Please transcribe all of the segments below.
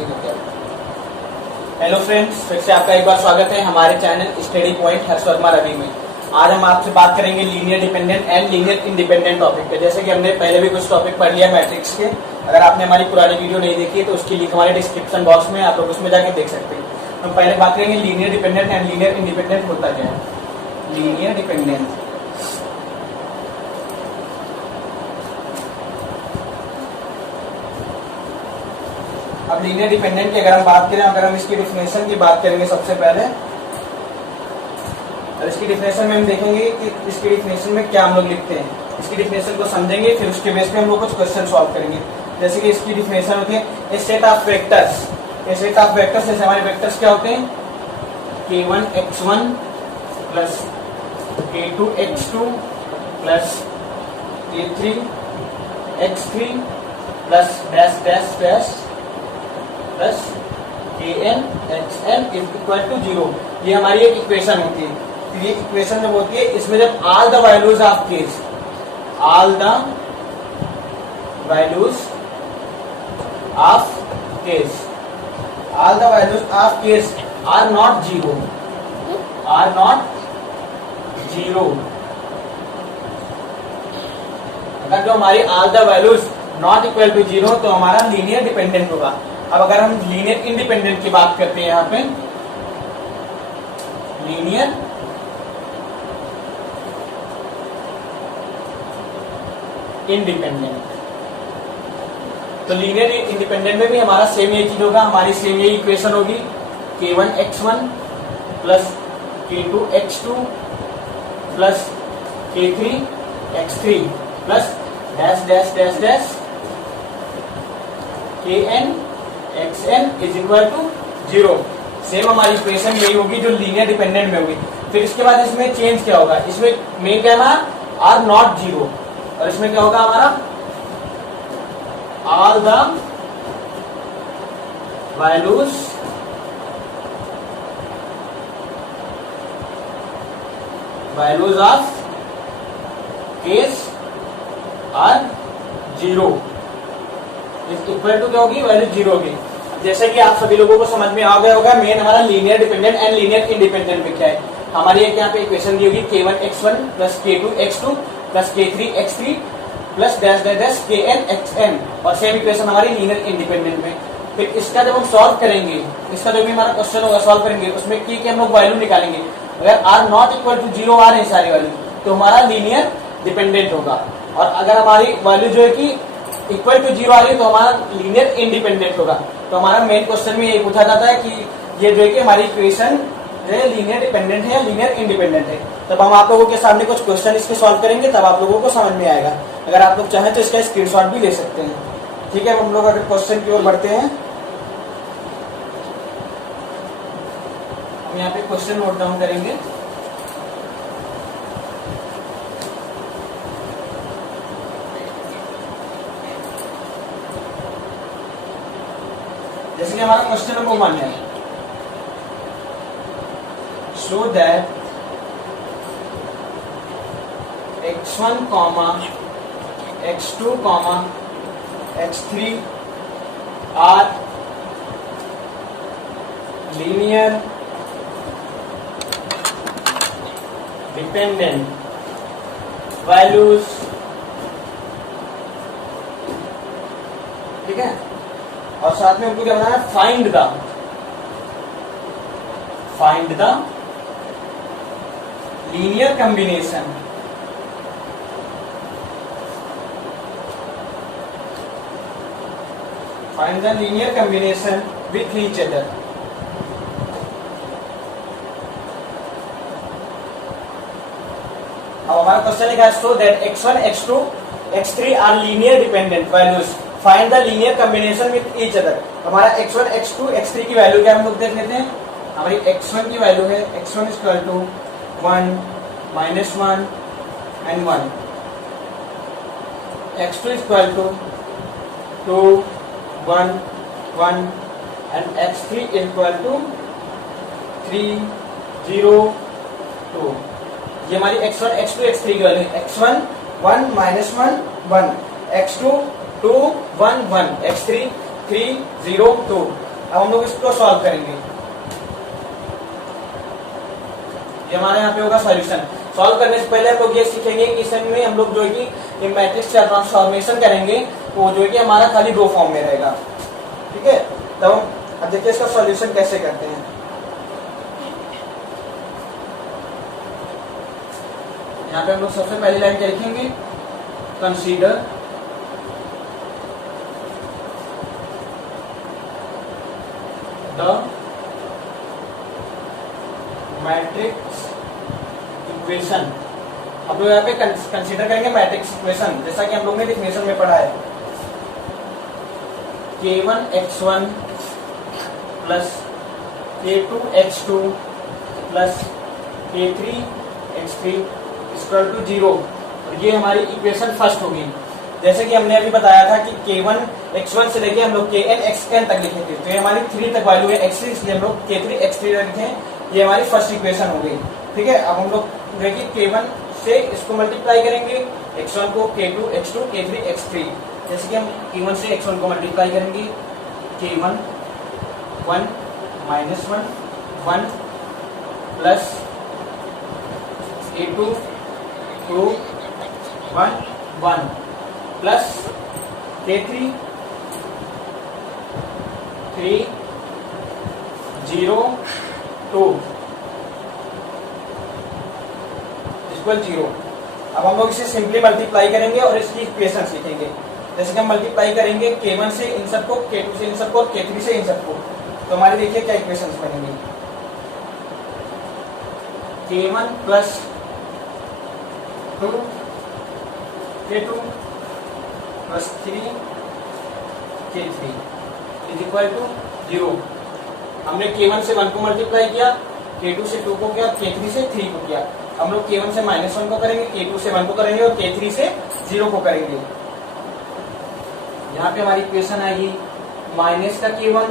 Hello friends, फिर से आपका एक बार स्वागत है हमारे चैनल स्टडी पॉइंट हर्ष वर्मा रवि में। आज हम आपसे बात करेंगे linear dependent and linear independent topic पे। जैसे कि हमने पहले भी कुछ टॉपिक पढ़ लिया मैट्रिक्स के। अगर आपने हमारी पुरानी वीडियो नहीं देखी है तो उसकी लिंक हमारे डिस्क्रिप्शन बॉक्स में, आप लोग उसमें जाके देख सकते हैं। हम पहले बात करेंगे linear dependent and linear independent होता क्या है। लीनियर डिपेंडेंट अब लीनियर डिपेंडेंट की अगर हम बात करें, अगर हम इसकी डिफिनेशन की बात करेंगे सबसे पहले, और इसकी डिफिनेशन में हम देखेंगे कि इसकी डिफिनेशन में क्या हम लोग लिखते हैं। इसकी डिफिनेशन को समझेंगे, फिर उसके बेस पे हम लोग कुछ क्वेश्चन सॉल्व करेंगे। जैसे कि इसकी डिफिनेशन होती है a set of vectors. A set of vectors जैसे हमारे वेक्टर्स क्या होते हैं, k1 x1 plus k2 x2 plus k3 x3 plus dash dash dash plus kn xn is equal to 0। ये हमारी एक इक्वेशन होती है। तो ये इक्वेशन जब होती है, इसमें जब all the values of K's, all the values of K's, all the values of K's are not zero, are not zero. अगर जो हमारी all the values not equal to 0 तो हमारा लीनियर डिपेंडेंट होगा। अब अगर हम लीनियर इंडिपेंडेंट की बात करते हैं, यहाँ पे लीनियर इंडिपेंडेंट, तो लीनियर इंडिपेंडेंट में भी हमारा सेम ये चीज होगा, हमारी सेम ये इक्वेशन होगी k1 x1 plus k2 x2 plus k3 x3 plus dash dash dash dash kn xn is equal to 0। Same हमारी इक्वेशन यही होगी जो लीनियर डिपेंडेंट में होगी। फिर इसके बाद इसमें चेंज क्या होगा, इसमें मेन क्या है, आर नॉट 0, और इसमें क्या होगा हमारा all the values of K's are 0 equal to क्या होगी, वैल्यू 0 होगी। जैसे कि आप सभी लोगों को समझ में आ गया होगा मेन हमारा linear dependent and linear independent में क्या है। हमारी एक यहाँ पे इक्वेशन दी होगी k1 x1 plus k2 x2 plus k3 x3 plus dash dash dash kn xn, और सेम इक्वेशन हमारी लीनियर इंडिपेंडेंट में। फिर इसका जब हम सॉल्व करेंगे, इसका जो भी हमारा क्वेश्चन होगा सॉल्व करेंगे, उसमें की हम लोग वैल्यू निकालेंगे। अगर आर नॉट इक्वल टू 0 आ रहे हैं सारी वैल्यू तो हमारा लीनियर डिपेंडेंट होगा, और अगर हमारी वैल्यू जो है कि इक्वल टू 0 आ रही है तो हमारा लीनियर इंडिपेंडेंट होगा। तो हमारा मेन क्वेश्चन में ये पूछा जाता है कि ये जो है कि हमारी इक्वेशन जो है लीनियर डिपेंडेंट है या लीनियर इंडिपेंडेंट है। तब हम आप लोगों के सामने कुछ क्वेश्चन इसके सॉल्व करेंगे, तब आप लोगों को समझ में आएगा। अगर आप लोग चाहें तो इसका स्क्रीनशॉट भी ले सकते हैं। ठीक है, हम लोग अगर क्वेश्चन की ओर बढ़ते हैं, हम यहाँ पे क्वेश्चन नोट डाउन करेंगे। जैसे कि हमारा क्वेश्चन नंबर 1 है, show that x1, x2, x3 are linear dependent values. ठीक है, और साथ में हमको क्या बनाना है, find the linear combination, find the linear combination with each other. अब हमारा क्वेश्चन लिखा है, so that x1, x2, x3 are linear dependent values, find the linear combination with each other. हमारा x1, x2, x3 की value क्या हम लोग देख लेते हैं। हमारी x1 की वैल्यू है x1 equal to 1 minus 1 and 1, x2 equal to 2 1 1 and x3 equal to 3 0 2। ये हमारी x1 x2 x3 की वैल्यू है। x1 1 minus 1 1, x2 2 1 1, x3 3 0 2। अब हम लोग इसको सॉल्व करेंगे। ये हमारे यहाँ पे होगा सॉल्यूशन। सॉल्व करने से पहले हम लोग ये सीखेंगे कि इसमें हम लोग जो है कि मैट्रिक्स का ट्रांसफॉर्मेशन करेंगे तो जो है कि हमारा खाली रो फॉर्म में रहेगा। ठीक है, तब अब देखिए इसका सॉल्यूशन कैसे करते हैं। यहाँ पे हम लोग सबसे पहली लाइन क्या लिखेंगे, कंसीडर द मैट्रिक्स इक्वेशन। हम लोग यहाँ पे कंसीडर करेंगे मैट्रिक्स इक्वेशन, जैसा कि हम लोग ने डिफिनेशन में पढ़ा है, k1x1 plus k2x2 plus k3x3 equal to 0। और ये हमारी इक्वेशन फर्स्ट होगी। जैसे कि हमने अभी बताया था कि k1x1 से लेके हम लोग kn तक लिखे थे, तो ये हमारी 3 तक वैल्यू है x3, इसलिए हम लोग k3x3 लिखे। ये हमारी फर्स्ट इक्वेशन हो गई। ठीक है, अब हम लोग देखिए k1 से इसको मल्टीप्लाई करेंगे, x1 को k2 x2 k3 x3। जैसे कि हम k1 से x1 को मल्टीप्लाई करेंगे, k1 1 minus 1 1 plus k2 2 1 1 plus k3 3 0 2 equal 0। अब हम लोग इसे सिंपली मल्टीप्लाई करेंगे और इसकी इक्वेशंस लिखेंगे। जैसे कि हम मल्टीप्लाई करेंगे k1 से इन सबको, k2 से इन सबको और k3 से इन सबको, तो हमारी देखिए क्या इक्वेशंस बनेंगे, k1 plus 2 k2 plus 3 k3 is equal to 0। हमने k1 से 1 को मल्टीप्लाई किया, k2 से 2 को किया, k3 से 3 को किया। हम लोग k1 से -1 को करेंगे, k2 से 1 को करेंगे और k3 से 0 को करेंगे। यहाँ पे हमारी इक्वेशन आएगी माइनस का k1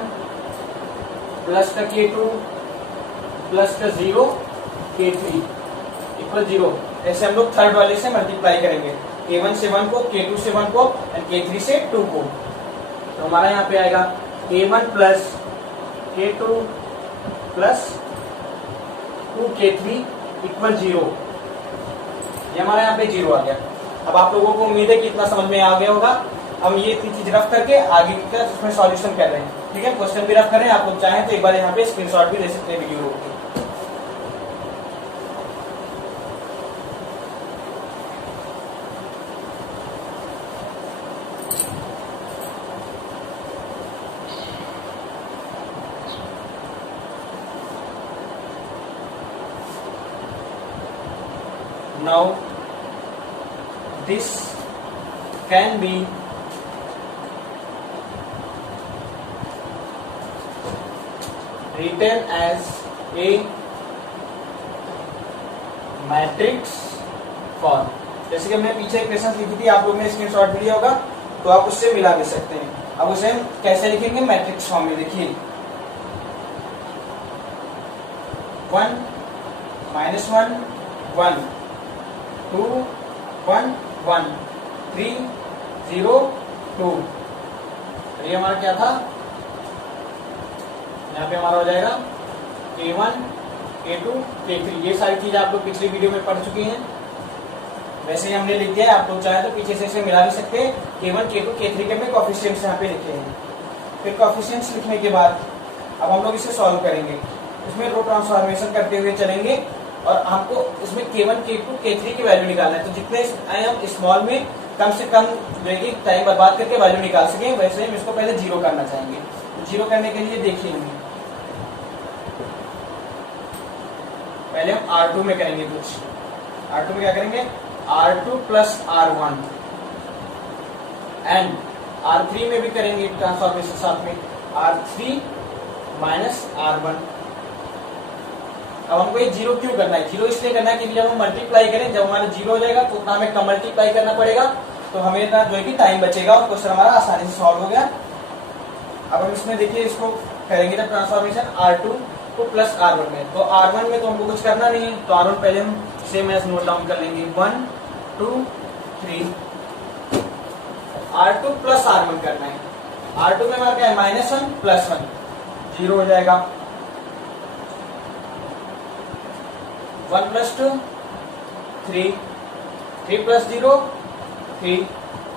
प्लस का k2 प्लस का 0 k3 इक्वल 0। ऐसे हम लोग थर्ड वाले से मल्टीप्लाई करेंगे, k1 से 1 को, k2 से 1 को और k3 से 2 को। तो हमारा यहाँ पे आएगा k1 plus k2 plus 2k3 equal 0। ये हमारे यहाँ पे 0 आ गया। अब आप लोगों को उम्मीद है कि इतना समझ में आ गया होगा। हम ये चीज रफ करके आगे का उसमें सॉल्यूशन कर रहे हैं। ठीक है, क्वेश्चन भी रफ कर रहे हैं। आप लोग चाहें तो एक बार यहाँ पे स्क्रीनशॉट भी ले सकते हैं वीडियो को। Now this can be written as a matrix form. जैसे कि हमने पीछे इक्वेशन लिखी थी, आप लोग ने स्क्रीनशॉट भी लिया होगा, तो आप उससे मिला भी सकते हैं। अब उसे हम कैसे लिखेंगे, मैट्रिक्स फॉर्म में। देखिए 1 -1 1 2 1 1 3 0 2। ये हमारा क्या था, यहाँ पे हमारा हो जाएगा k1 k2 k3। ये सारी चीज आप लोग पिछली वीडियो में पढ़ चुके हैं, वैसे ही हमने लिख दिया है। आप लोग चाहे तो पीछे से इसे मिला भी सकते हैं। k1 k2 k3 के हमने कोएफिशिएंट्स यहाँ पे लिखे हैं। फिर कोएफिशिएंट्स लिखने के बाद अब हम लोग इसे सॉल्व करेंगे। इसमें रो ट्रांसफॉर्मेशन करते हुए चलेंगे और हमको इसमें k1 k2 k3 की वैल्यू निकालना है। तो जितने हम स्मॉल में कम से कम टाइम बर्बाद करके वैल्यू निकाल सकें, वैसे हम इसको पहले 0 करना चाहेंगे। तो 0 करने के लिए देखिए, पहले हम R2 में करेंगे कुछ। R2 में क्या करेंगे, R2 plus R1 and R3 में भी करेंगे ट्रांसफॉर्मेशन साथ में, R3 माइनस R1। अब हमको ये 0 क्यों करना है, 0 इसलिए करना है कि जब हम मल्टीप्लाई करें, जब हमारा 0 हो जाएगा तो उतना हमें कम मल्टीप्लाई करना पड़ेगा, तो हमें इतना जो है कि टाइम बचेगा और क्वेश्चन हमारा आसानी से सॉल्व हो गया। अब हम इसमें देखिए इसको करेंगे जब ट्रांसफॉर्मेशन R2 को प्लस R1 में, तो R1 में तो हमको कुछ करना नहीं है, तो R1 पहले हम सेम एज नोट डाउन कर लेंगे 1 2 3। R2 प्लस R1 करना है। R2 में हमारा क्या है, -1 +1, 0 हो जाएगा। 1 + 2 3, 3 + 0 3,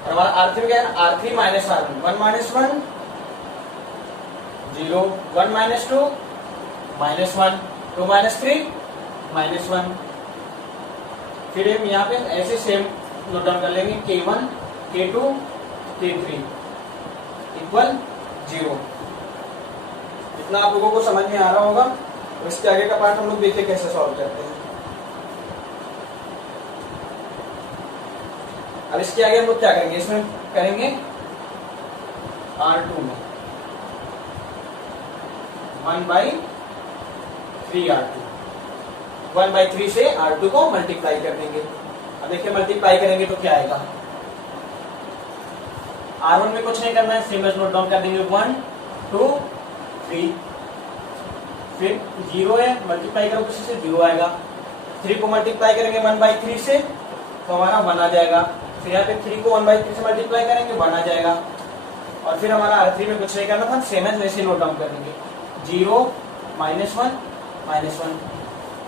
और हमारा R3 क्या है, R3 - R1, 1 - 1 0, 1 - 2 -1, 2 - 3 -1। फिर हम यहाँ पे ऐसे सेम नोट डाउन कर लेंगे, K1 K2 K3 = 0। इतना आप लोगों को समझ में आ रहा होगा। तो इसके आगे का पार्ट हम लोग देखिए कैसे सॉल्व करते हैं। अब इसके आगे हम लोग क्या करेंगे, इसमें करेंगे R2 में 1/3 R2, 1/3 से R2 को मल्टीप्लाई कर देंगे। अब देखिए मल्टीप्लाई करेंगे तो क्या आएगा, R1 में कुछ नहीं करना है, सेम एज नोट डाउन कर देंगे 1 2 3, फिर 0 है, मल्टीप्लाई करो किसी से 0 आएगा। 3 को मल्टीप्लाई करेंगे 1/3 से तो हमारा 1 आ जाएगा। फिर यहाँ पे 3 को 1/3 से मल्टीप्लाई करेंगे 1 आ जाएगा। और फिर हमारा R3 में कुछ नहीं करना था, सेम एज वैसे नोट डाउन कर देंगे 0 -1 -1,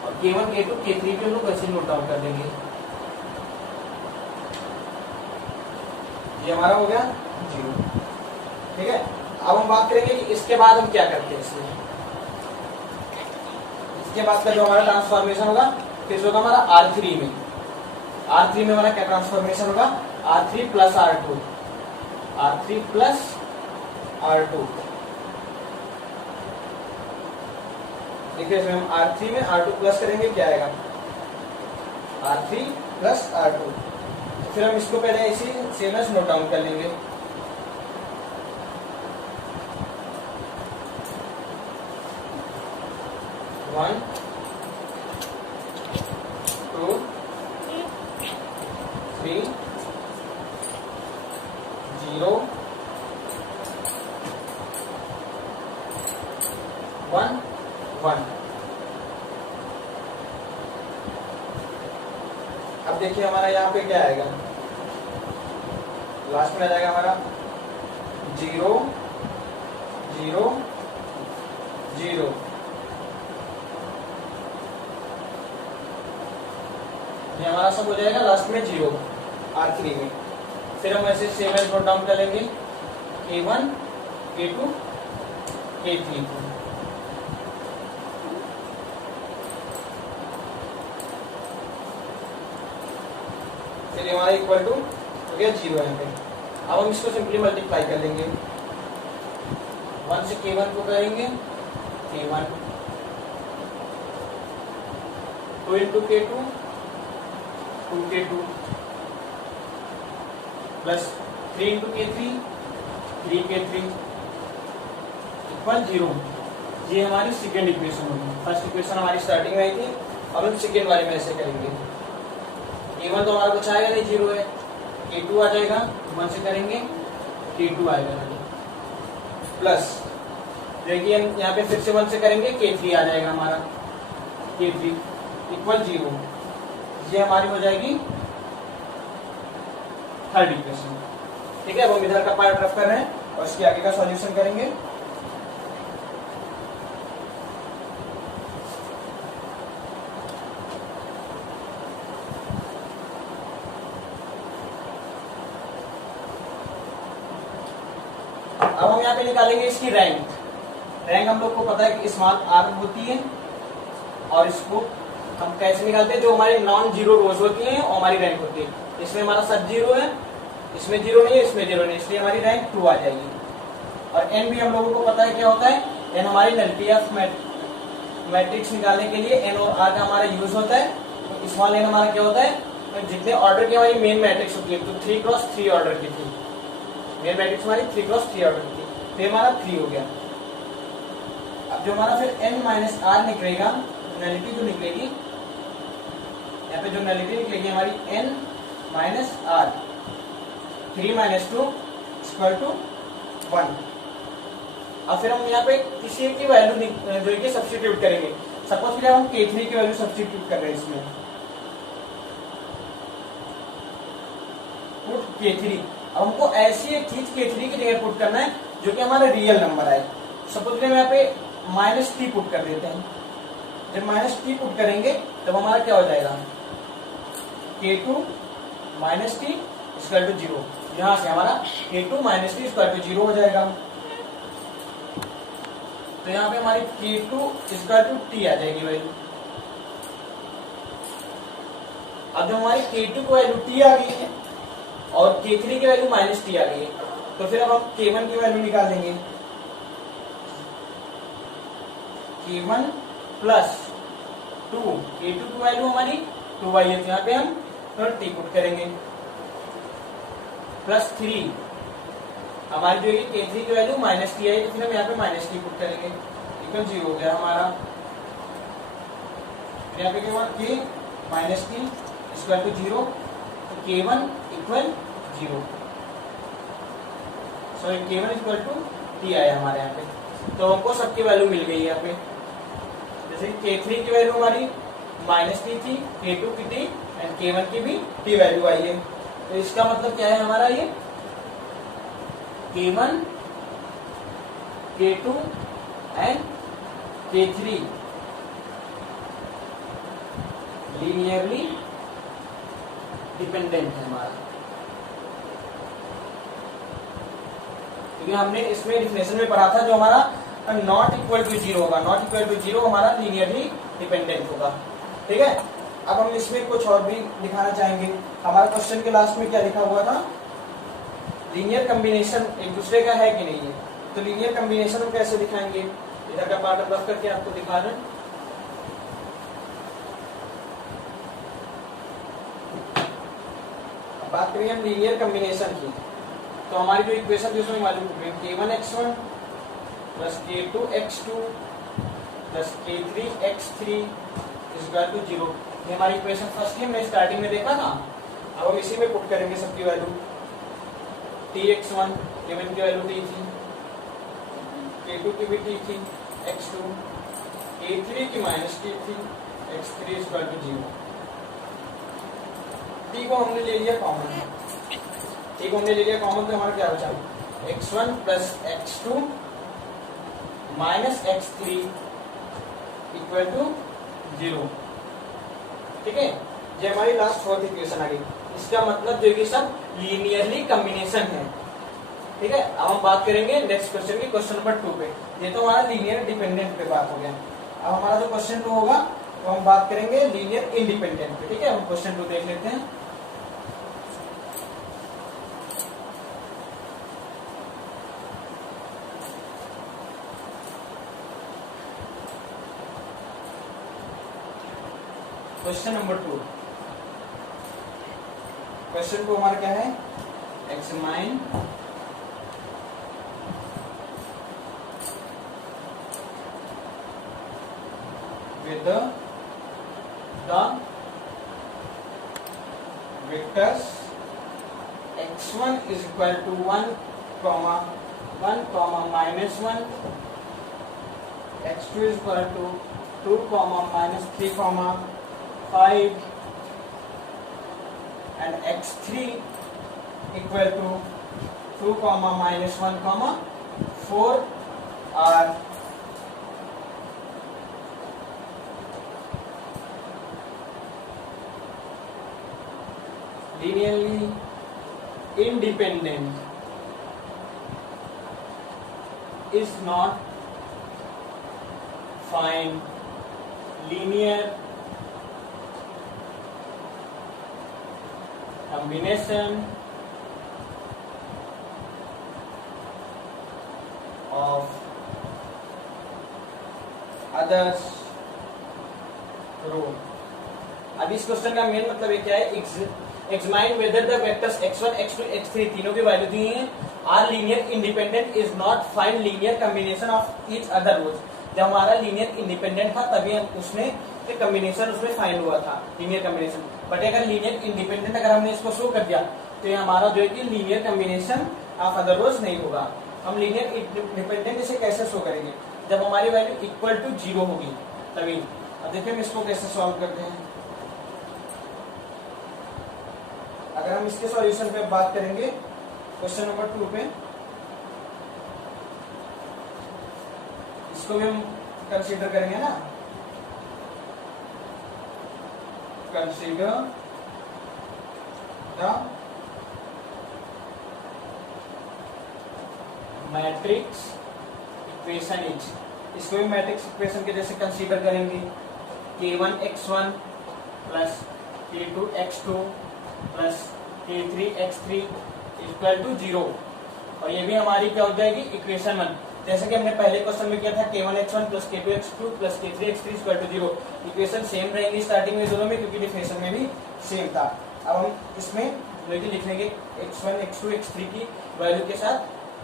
और K1 K2 K3 भी हम लोग वैसे नोट डाउन कर देंगे। ये हमारा हो गया 0। ठीक है, अब हम बात करेंगे कि इसके बाद हम क्या करते हैं। इसमें इसके बाद का जो हमारा ट्रांसफॉर्मेशन होगा, किस होगा हमारा R3 में। R3 में हमारा क्या ट्रांसफॉर्मेशन होगा, R3 + R2, R3 + R2। देखिए इसमें हम R3 में R2 प्लस करेंगे, क्या आएगा R3 + R2। फिर हम इसको पहले इसी सेम एज नोट डाउन कर लेंगे। वन 2 3 0 1 1। अब देखिए हमारा यहाँ पे क्या आएगा, लास्ट में आ जाएगा हमारा 0 0 0। ये हमारा सब हो जाएगा लास्ट में 0 R3 में। फिर हम ऐसे सेम एज नोट डाउन कर लेंगे K1 K2 K3 को। फिर हमारा इक्वल टू हो गया 0 यहाँ पे। अब हम इसको सिंपली मल्टीप्लाई कर लेंगे, 1 से K1 को करेंगे K1, 2 × K2 2K2, plus 3 × K3 3K3 = 0। ये हमारी सेकेंड इक्वेशन होगी। फर्स्ट इक्वेशन हमारी स्टार्टिंग में आई थी, अब हम सेकेंड वाले में ऐसे करेंगे। K1 तो हमारा कुछ आएगा नहीं, 0 है। K2 आ जाएगा, 1 से करेंगे K2 आएगा, प्लस देखिए हम यहाँ पे फिर से 1 से करेंगे K3 आ जाएगा हमारा, K3 = 0। ये हमारी हो जाएगी थर्ड इक्वेशन। ठीक है, अब हम इधर का पार्ट रफ कर रहे हैं और इसके आगे का सॉल्यूशन करेंगे। अब हम यहाँ पे निकालेंगे इसकी रैंक। रैंक हम लोग को पता है कि स्मॉल r होती है, और इसको हम कैसे निकालते हैं, जो हमारी नॉन जीरो रोज होती हैं और हमारी रैंक होती है। इसमें हमारा सब 0 है, इसमें 0 नहीं है, इसमें 0 नहीं, इसलिए हमारी रैंक 2 आ जाएगी। और n भी हम लोगों को पता है क्या होता है, n हमारी नलिटी ऑफ मैट्रिक्स निकालने के लिए n और r का हमारा यूज होता है। तो स्मॉल n हमारा क्या होता है, तो जितने ऑर्डर की हमारी मेन मैट्रिक्स होती है, तो 3x3 ऑर्डर की थी मेन मैट्रिक्स हमारी, 3x3 ऑर्डर की थी, तो हमारा 3 हो गया। अब जो हमारा फिर n - r निकलेगा, नलिटी जो निकलेगी यहाँ पे, जो नलिटी निकलेगी हमारी n - r, 3 - 2 = 1। अब फिर हम यहाँ पे किसी की वैल्यू जो है सब्स्टिट्यूट करेंगे। सपोज कि हम K3 की वैल्यू सब्स्टिट्यूट कर रहे हैं इसमें, पुट K3। अब हमको ऐसी एक चीज K3 की जगह पुट करना है जो कि हमारा रियल नंबर है। सपोज हम यहाँ पे माइनस टी पुट कर देते हैं। जब माइनस टी पुट करेंगे तब हमारा क्या हो जाएगा, K2 minus T equal to 0। यहां से हमारा K2 minus T equal to 0 हो जाएगा। तो यहाँ पे हमारी K2 इक्वल टू टी आ जाएगी वैल्यू। अब जब हमारी K2 की वैल्यू टी आ गई है और K3 की वैल्यू माइनस टी आ गई है, तो फिर अब हम K1 की वैल्यू निकाल देंगे। K1 प्लस 2, K2 की वैल्यू हमारी 2y है, तो यहाँ पे हम टी पुट करेंगे, प्लस 3 हमारी जो है K3 की वैल्यू माइनस टी आई, तो फिर हम यहाँ पे माइनस टी पुट करेंगे, इक्वल 0 हो गया हमारा। यहाँ पे K minus T equal to 0, तो K1 equal 0, sorry K1 equal to T आया हमारे यहाँ पे। तो हमको सबकी वैल्यू मिल गई है यहाँ पे। जैसे K3 की वैल्यू हमारी माइनस टी थी, K2 की टी एंड K1 की भी टी वैल्यू आई है। तो इसका मतलब क्या है हमारा, ये K1, K2 and K3 linearly dependent है हमारा। क्योंकि हमने इसमें डिफिनेशन में पढ़ा था जो हमारा नॉट इक्वल टू 0 होगा, नॉट इक्वल टू 0 हमारा लीनियरली डिपेंडेंट होगा। ठीक है, अब हम इसमें कुछ और भी दिखाना चाहेंगे। हमारा क्वेश्चन के लास्ट में क्या लिखा हुआ था, लीनियर कॉम्बिनेशन एक दूसरे का है कि नहीं है। तो लीनियर कॉम्बिनेशन हम कैसे दिखाएंगे, इधर का पार्ट रफ करके आपको दिखा रहे हैं। बात करें हम लीनियर कॉम्बिनेशन की, तो हमारी जो इक्वेशन उसमें मालूम है K1x1 plus K2x2 plus K3x3 equal to 0। ये हमारी इक्वेशन फर्स्ट की हमने स्टार्टिंग में देखा था। अब हम इसी में पुट करेंगे सबकी वैल्यू। Tx1 K1 की वैल्यू टी थी, K2 की भी टी थी, x2 K3 की माइनस टी थी, x3 इक्वल टू 0। टी को हमने ले लिया कॉमन, टी को हमने ले लिया कॉमन, तो हमारा क्या बचा, x1 plus x2 minus x3 equal to 0। ठीक है, ये हमारी लास्ट फोर्थ इक्वेशन आ गई। इसका मतलब जो कि सब लीनियरली कॉम्बिनेशन है। ठीक है, अब हम बात करेंगे नेक्स्ट क्वेश्चन की, क्वेश्चन नंबर 2 पे। ये तो हमारा लीनियर डिपेंडेंट पे बात हो गया। अब हमारा जो क्वेश्चन 2 होगा तो हम बात करेंगे लीनियर इंडिपेंडेंट पे। ठीक है, हम क्वेश्चन 2 देख लेते हैं। क्वेश्चन नंबर 2, क्वेश्चन 2 हमारा क्या है, examine with the vectors x1 is equal to 1, 1, minus 1, x2 is equal to 2, minus 3, 5, and x3 equal to 2, minus 1, 4 are linearly independent, is not find linear combination of others row। अब इस question का main मतलब क्या है, examine whether the vectors x1, x2, x3 तीनों की value दी है, are linear independent, is not find linear combination of each other rows। जब हमारा लीनियर इंडिपेंडेंट था तभी हम उसमें कॉम्बिनेशन उसमें फाइंड हुआ था, लीनियर कॉम्बिनेशन। बट अगर लीनियर इंडिपेंडेंट अगर हमने इसको शो कर दिया तो ये हमारा जो है कि लीनियर कॉम्बिनेशन ऑफ अदर रोज नहीं होगा। हम लीनियर इंडिपेंडेंट इसे कैसे शो करेंगे, जब हमारी वैल्यू इक्वल टू 0 होगी तभी। अब देखिए हम इसको कैसे सॉल्व करते हैं। अगर हम इसके सॉल्यूशन पे बात करेंगे क्वेश्चन नंबर 2 पे, इसको भी हम कंसीडर करेंगे ना, consider the matrix equation is, इसको भी मैट्रिक्स इक्वेशन के जैसे कंसीडर करेंगे। k1x1 plus k2x2 plus k3x3 equal to 0, और ये भी हमारी क्या हो जाएगी इक्वेशन 1, जैसे कि हमने पहले क्वेश्चन में किया था k1x1 plus k2x2 plus k3x3 equal to 0। Equation same रहेंगी स्टार्टिंग में दोनों में, क्योंकि डिफिनेशन में भी सेम था। अब हम इसमें लिख लेंगे x1 x2 x3 की वैल्यू के साथ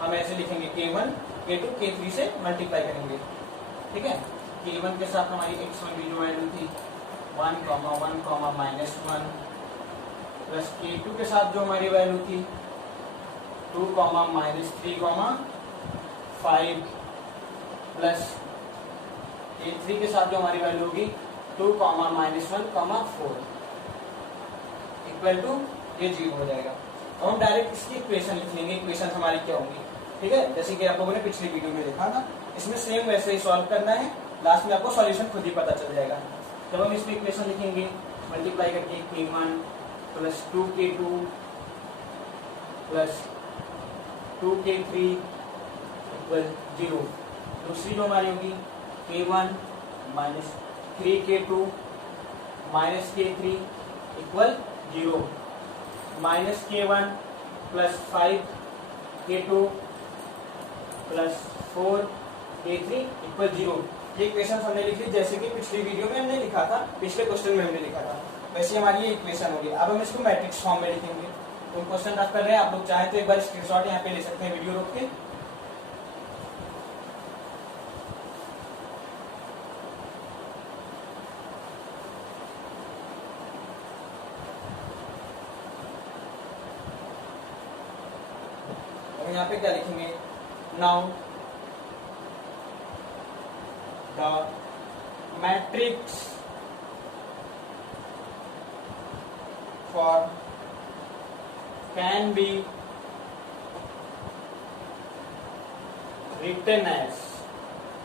हम ऐसे लिखेंगे k1 k2 k3 से मल्टीप्लाई करेंगे, ठीक है। k1 के साथ हमारी x1 की जो वैल्यू थी 1, 1, -1 प्लस k2 के साथ जो हमारी वैल्यू थी 2, -3, 5 प्लस k3 के साथ जो हमारी वैल्यू होगी 2, -1, 4 इक्वल टू ये 0 हो जाएगा। तो हम डायरेक्ट इसकी इक्वेशन लिख लेंगे, इक्वेशन हमारी क्या होंगी, ठीक है, जैसे कि आप लोगों ने पिछली वीडियो में देखा था। इसमें सेम वैसे ही सॉल्व करना है, लास्ट में आपको सॉल्यूशन खुद ही पता चल जाएगा। जब हम इसकी इक्वेशन लिखेंगे मल्टीप्लाई करके k1 plus 2k2 plus 2k3 equal 0। दूसरी जो हमारी होगी k1 minus 3k2 minus k3 equal 0, minus k1 plus 5k2 plus 4k3 equal 0। ये इक्वेशन हमने लिखी जैसे कि पिछली वीडियो में हमने लिखा था, पिछले क्वेश्चन में हमने लिखा था, वैसे हमारी ये इक्वेशन होगी। अब हम इसको मैट्रिक्स फॉर्म में लिखेंगे। तो क्वेश्चन रख कर रहे हैं, आप लोग चाहे तो एक बार स्क्रीनशॉट यहाँ पे ले सकते हैं वीडियो रोक के। और यहाँ पे क्या लिखेंगे, now the matrix for can be written as.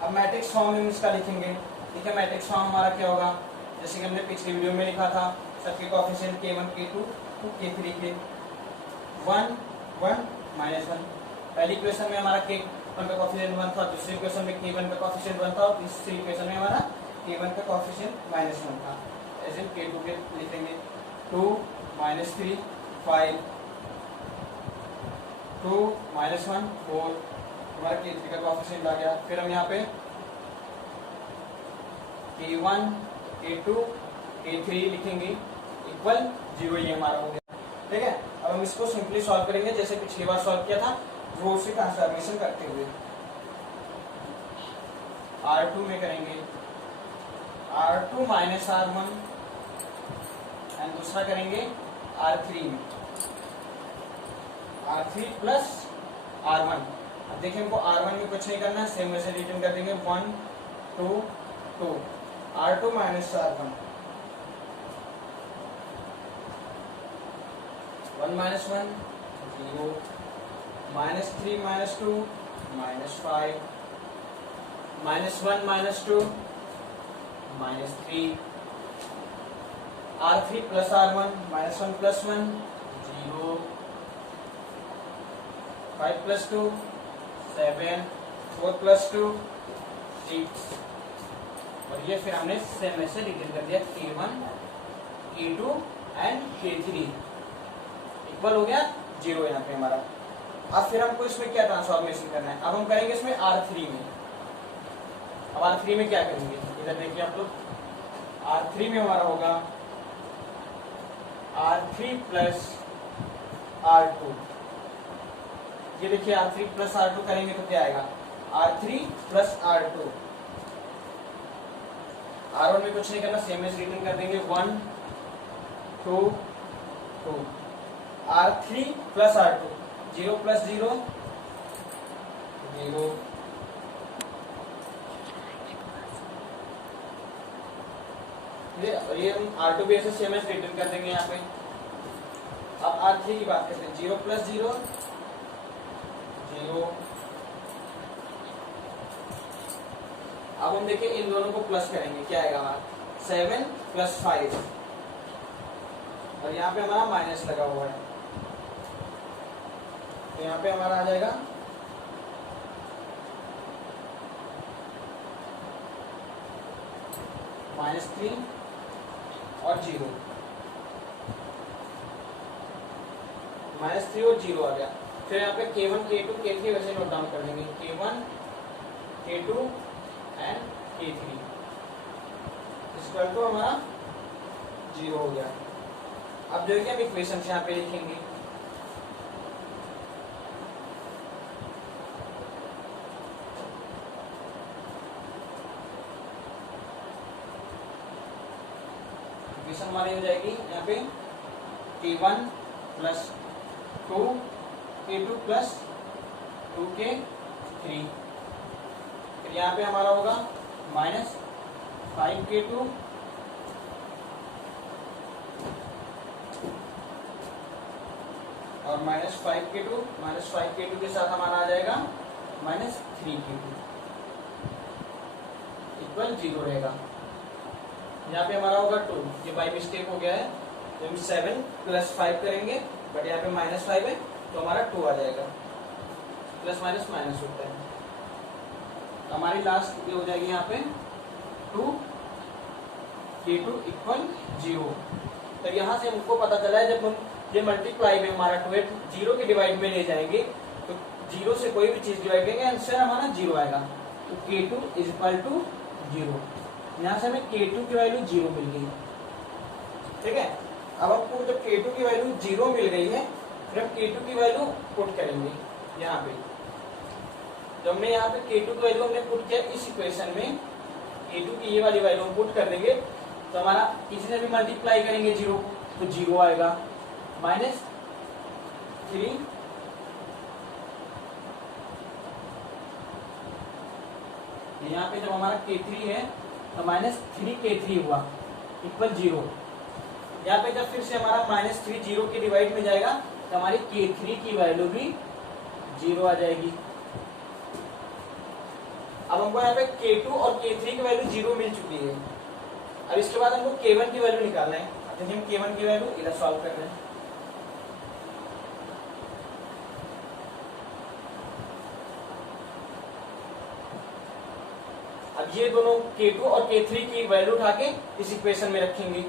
अब मैट्रिक्स फॉर्म में इसका लिखेंगे, ठीक है। मैट्रिक्स फॉर्म हमारा क्या होगा, जैसे कि हमने पिछली वीडियो में लिखा था, सबके कोएफिशिएंट k1 k2 k3 के 1, 1, -1। पहली इक्वेशन में हमारा k1 का कोएफिशिएंट 1 था, दूसरी इक्वेशन में k1 का कोएफिशिएंट 1 था, और तीसरी इक्वेशन में हमारा k1 का कोएफिशिएंट -1 था। ऐसे k2 के लिखेंगे 2, -3, 5, 2, -1, 4, हमारा k3 का कोएफिशिएंट आ गया। फिर हम यहाँ पे k1 k2 k3 लिखेंगे इक्वल 0, ये हमारा हो गया, ठीक है। अब हम इसको सिंपली सॉल्व करेंगे जैसे पिछली बार सॉल्व किया था, वो उसी ट्रांसफॉर्मेशन करते हुए R2 में करेंगे R2 माइनस R1 एंड दूसरा करेंगे R3 में R3 प्लस R1। अब देखिए हमको R1 में कुछ नहीं करना है, सेम वैसे रिटर्न कर देंगे 1, 2, 2 R2 minus R1 1 -1 0 -3 -2 -5 -1 -2 -3 R3 plus R1 -1 plus 1 0 5 plus 2 7 4 plus 2 6। और ये फिर हमने सेम में से रिटर्न कर दिया k1 k2 and k3 equal हो गया 0 यहाँ पे हमारा। अब फिर हमको इसमें क्या ट्रांसफॉर्मेशन करना है, अब हम करेंगे इसमें R3 में। अब R3 में क्या करेंगे, इधर देखिए आप लोग, R3 में हमारा होगा R3 प्लस R2। ये देखिए R3 प्लस R2 करेंगे तो क्या आएगा, R3 प्लस R2। R1 में कुछ नहीं करना, सेम एज रिटर्न कर देंगे 1 2 2 R3 प्लस R2 0 प्लस 0 0 ये हम R2 भी ऐसे सेम एज रिटर्न कर देंगे यहाँ पे। अब R3 की बात करते हैं, 0 प्लस 0 0 अब हम देखिए इन दोनों को प्लस करेंगे, क्या आएगा हमारा 7 + 5 और यहाँ पे हमारा माइनस लगा हुआ है, तो यहाँ पे हमारा आ जाएगा -3 और 0, -3 और 0 आ गया। फिर यहाँ पे K1 K2 K3 वैसे नोट डाउन कर लेंगे, K1 K2 and K3 equal to हमारा 0 हो गया। अब जो है कि हम इक्वेशन यहाँ पे लिखेंगे, इक्वेशन हमारी हो जाएगी यहाँ पे K1 + 2 K2 + 2K3, फिर यहाँ पे हमारा होगा -5K2 और -5K2, -5K2 के साथ हमारा आ जाएगा -3K2 इक्वल 0 रहेगा। यहाँ पे हमारा होगा 2, ये बाई मिस्टेक हो गया है, तो हम 7 + 5 करेंगे, बट यहाँ पे -5 है तो हमारा 2 आ जाएगा, प्लस माइनस माइनस होता है। हमारी लास्ट ये हो जाएगी यहाँ पे 2K2 इक्वल 0। तो यहाँ से हमको पता चला है जब हम ये मल्टीप्लाई में हमारा 2 0 के डिवाइड में ले जाएंगे तो 0 से कोई भी चीज डिवाइड करेंगे आंसर हमारा 0 आएगा, तो K2 = 0। यहाँ से हमें K2 की वैल्यू 0 मिल गई, ठीक है। अब आपको जब K2 की वैल्यू 0 मिल गई है फिर हम K2 की वैल्यू पुट करेंगे यहाँ पे। तो हमने यहाँ पे K2 की वैल्यू हमने पुट किया इस इक्वेशन में, K2 की ये वाली वैल्यू हम पुट कर देंगे तो हमारा किसी से भी मल्टीप्लाई करेंगे 0 तो 0 आएगा, -3 यहाँ पे जब हमारा K3 है तो -3K3 हुआ इक्वल 0। यहाँ पे जब फिर से हमारा -3 0 के डिवाइड में जाएगा तो हमारी K3 की वैल्यू भी 0 आ जाएगी। अब हमको यहाँ पे K2 और K3 की वैल्यू 0 मिल चुकी है। अब इसके बाद हमको K1 की वैल्यू निकालना है, तो हम K1 की वैल्यू इधर सॉल्व कर रहे हैं। अब ये दोनों K2 और K3 की वैल्यू उठा के इस इक्वेशन में रखेंगे,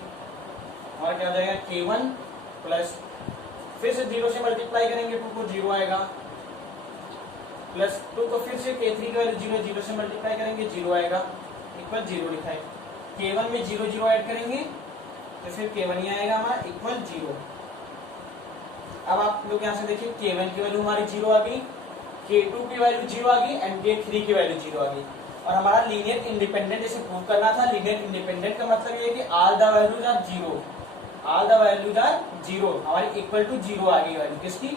हमारा क्या हो जाएगा K1 प्लस फिर से 0 से मल्टीप्लाई करेंगे 2 को 0 आएगा, प्लस 2 को फिर से K3 की वैल्यू 0 0 से मल्टीप्लाई करेंगे 0 आएगा इक्वल 0 लिखा है। K1 में 0 0 ऐड करेंगे तो फिर K1 ही आएगा हमारा इक्वल 0। अब आप लोग यहाँ से देखिए K1 की वैल्यू हमारी 0 आ गई, K2 की वैल्यू 0 आ गई एंड K3 की वैल्यू 0 आ गई। और हमारा लीनियर इंडिपेंडेंट इसे प्रूव करना था। लीनियर इंडिपेंडेंट का मतलब ये है कि all the values are 0, all the values are 0, हमारी इक्वल टू 0 आ गई वैल्यू किसकी,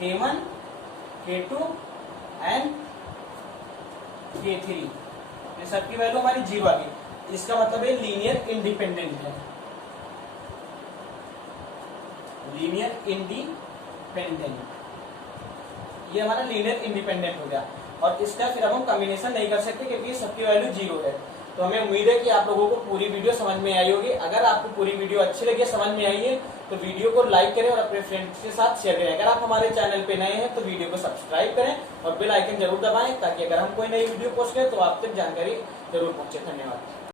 K1 K2 एंड K3, ये सबकी वैल्यू हमारी 0 आ गई। इसका मतलब है लीनियर इंडिपेंडेंट है, लीनियर इंडिपेंडेंट, ये हमारा लीनियर इंडिपेंडेंट हो गया। और इसका फिर अब हम कॉम्बिनेशन नहीं कर सकते क्योंकि सबकी वैल्यू 0 है। तो हमें उम्मीद है कि आप लोगों को पूरी वीडियो समझ में आई होगी। अगर आपको पूरी वीडियो अच्छी लगी, समझ में आई है, तो वीडियो को लाइक करें और अपने फ्रेंड्स के साथ शेयर करें। अगर आप हमारे चैनल पे नए हैं तो वीडियो को सब्सक्राइब करें और बेल आइकन जरूर दबाएं ताकि अगर हम कोई नई वीडियो पोस्ट करें तो आप तक जानकारी जरूर पहुंचे। धन्यवाद।